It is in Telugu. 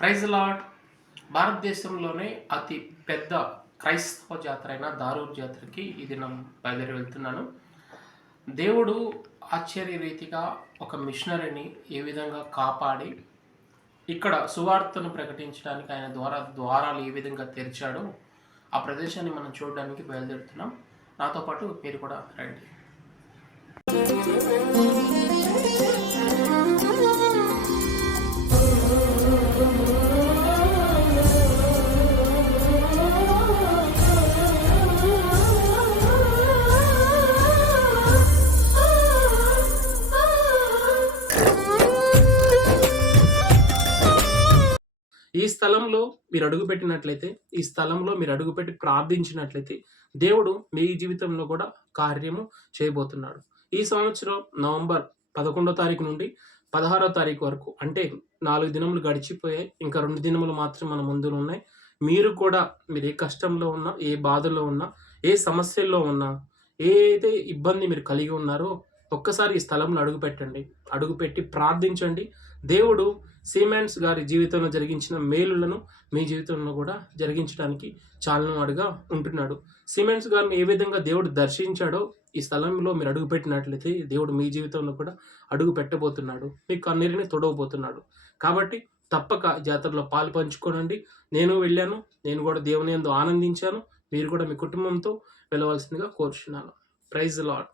Praise lord. భారతదేశంలోనే అతి పెద్ద క్రైస్తవ జాతర అయిన దారూర్ జాతరకి ఈ దినం బయలుదేరి వెళ్తున్నాను. దేవుడు ఆశ్చర్య రీతిగా ఒక మిషనరీని ఏ విధంగా కాపాడి ఇక్కడ సువార్తను ప్రకటించడానికి ఆయన ద్వారాలు ఏ విధంగా తెరిచాడో ఆ ప్రదేశాన్ని మనం చూడడానికి బయలుదేరుతున్నాం. నాతో పాటు మీరు కూడా రండి. ఈ స్థలంలో మీరు అడుగుపెట్టి ప్రార్థించినట్లయితే దేవుడు మీ జీవితంలో కూడా కార్యము చేయబోతున్నాడు. ఈ సంవత్సరం నవంబర్ 11వ తారీఖు నుండి 16వ తారీఖు వరకు, అంటే 4 దినములు గడిచిపోయాయి. ఇంకా 2 దినములు మాత్రం మన ముందు ఉన్నాయి. మీరు ఏ కష్టంలో ఉన్నా, ఏ బాధలో ఉన్నా, ఏ సమస్యల్లో ఉన్నా, ఏదైతే ఇబ్బంది మీరు కలిగి ఉన్నారో ఒక్కసారి ఈ స్థలంలో అడుగుపెట్టి ప్రార్థించండి. దేవుడు సీమెన్స్ గారి జీవితంలో జరిగించిన మేలులను మీ జీవితంలో కూడా జరిగించడానికి చాలనవాడుగా ఉంటున్నాడు. సీమెన్స్ గారిని ఏ విధంగా దేవుడు దర్శించాడో ఈ స్థలంలో మీరు అడుగుపెట్టినట్లయితే దేవుడు మీ జీవితంలో కూడా అడుగు పెట్టబోతున్నాడు. మీ కన్నీరుని తొడవబోతున్నాడు. కాబట్టి తప్పక జాతరలో పాలు పంచుకోనండి. నేను వెళ్ళాను, నేను కూడా దేవుని యందు ఆనందించాను. మీరు కూడా మీ కుటుంబంతో వెళ్ళవలసిందిగా కోరుచున్నాను. Praise lord.